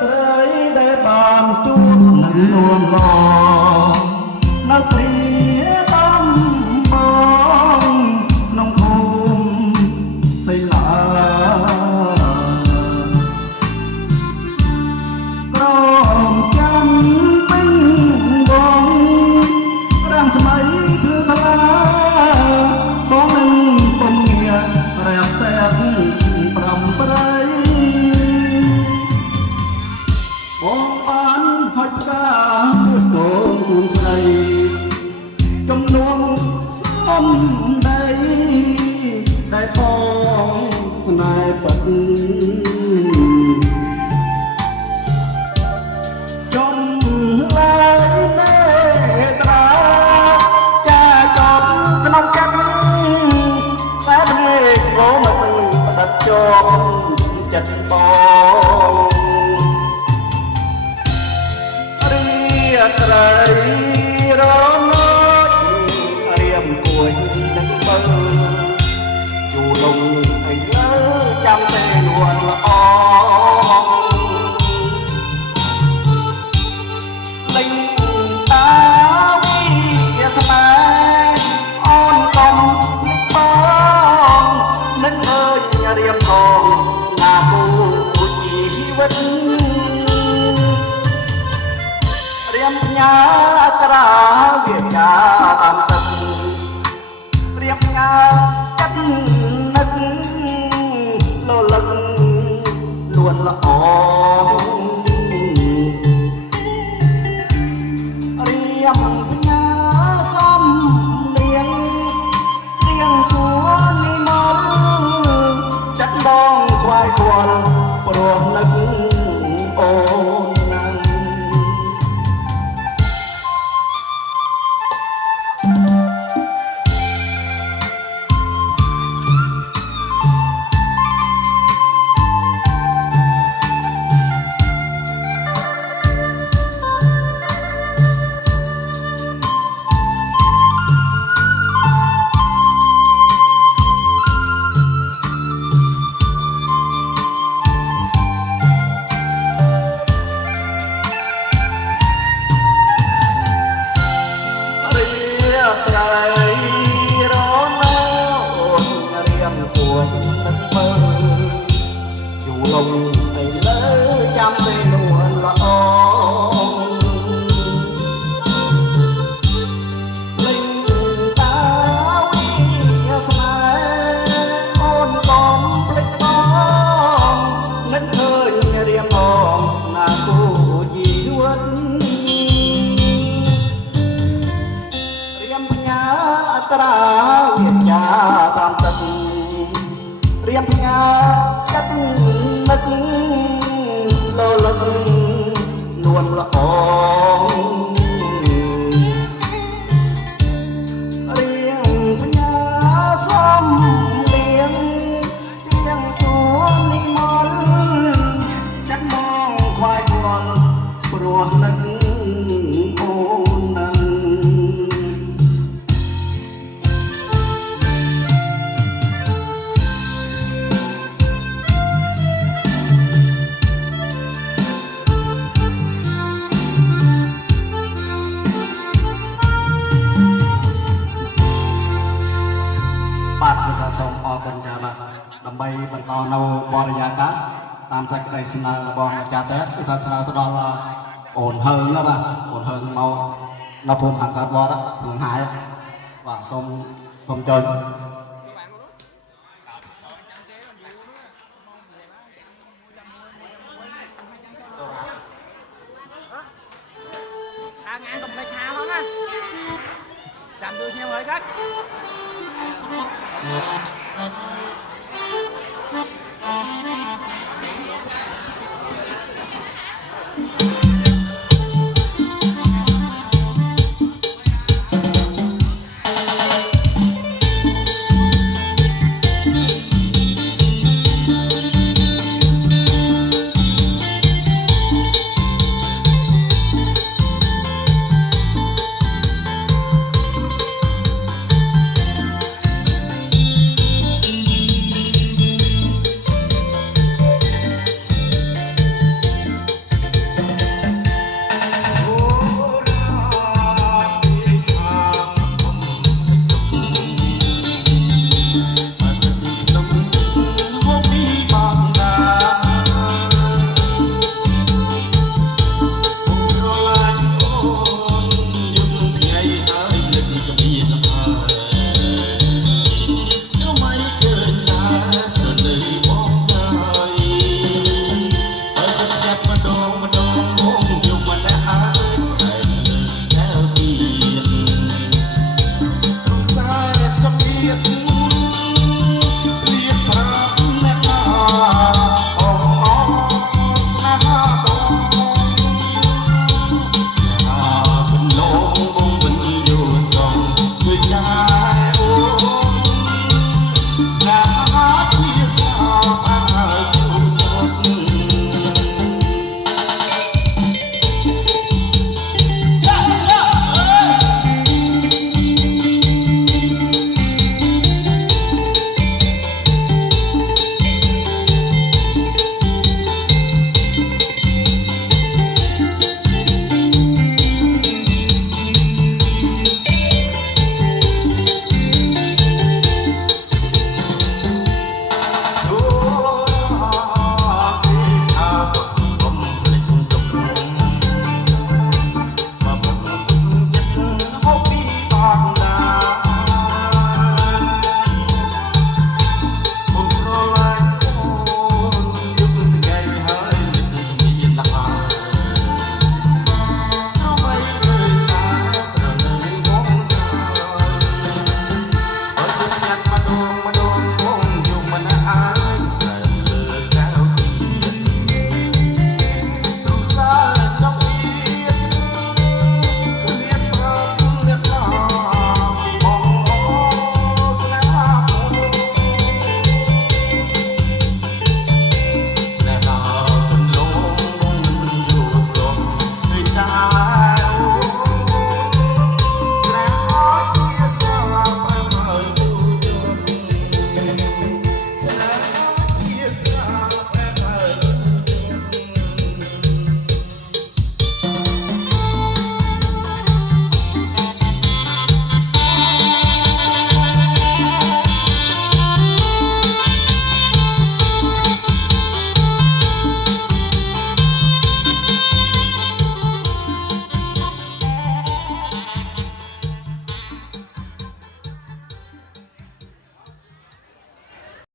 ត្រីដែលបានជួបនឹងនួនឡងនៅព្រាតំបង សំដីដែលបងស្នេហ៍ពិតចុំឡើយនេត្រាចាចប់ក្នុងចិត្តខ្សែភ្នែកងមិនផ្ដិតជាប់ចិត្តបងរីត្រីរនោចរៀមគួយនឹងមើលយូរលងអីលើចាំតែនួនល្អលេងតាវិយាស្នាអូនកុំភ្លេចបងនឹងអើយរៀមផងណាគូជីវិតរៀមផ្ញើត្រាវាចាតាមទឹករៀមផ្ញើចិត្តនឹកលលឹកលួនល្អរៀមផ្ញើសំនៀងរៀងគួរនិមលចិត្តដងខ្វាយខ្វល់ព្រោះនឹកអូនណាស់ត្រីរនោរៀមគួយនឹងមើលយូរលងអីលើចាំតែនួនល្អលេងតាវិយាស្នាអូនកុំភ្លេចបងនឹងឃើញរៀមផងណាគូជីវិតត្រាវាចាតាមទឹករៀមផ្ញើចិត្តនឹកលលឹកនួនល្អរៀមផ្ញើសំលៀងទៀងទួនិមលចិត្តមកខ្វាយខ្វល់ព្រោះនឹកអូនណាស់បាទគឺថាសូមអរគុណចា៎បាទដើម្បីបន្តនៅបរិយាកាសតាមសេចក្តីស្នើរបស់ម្ចាស់តែគឺថាស្នើទៅដល់អូនហើងណាបាទអូនហើងមកនៅភូមិខាងកើតវត្តព្រឹងហាយបាទសូមចូលngàn cùng lấy thao không á chạm được nhau hơi cắt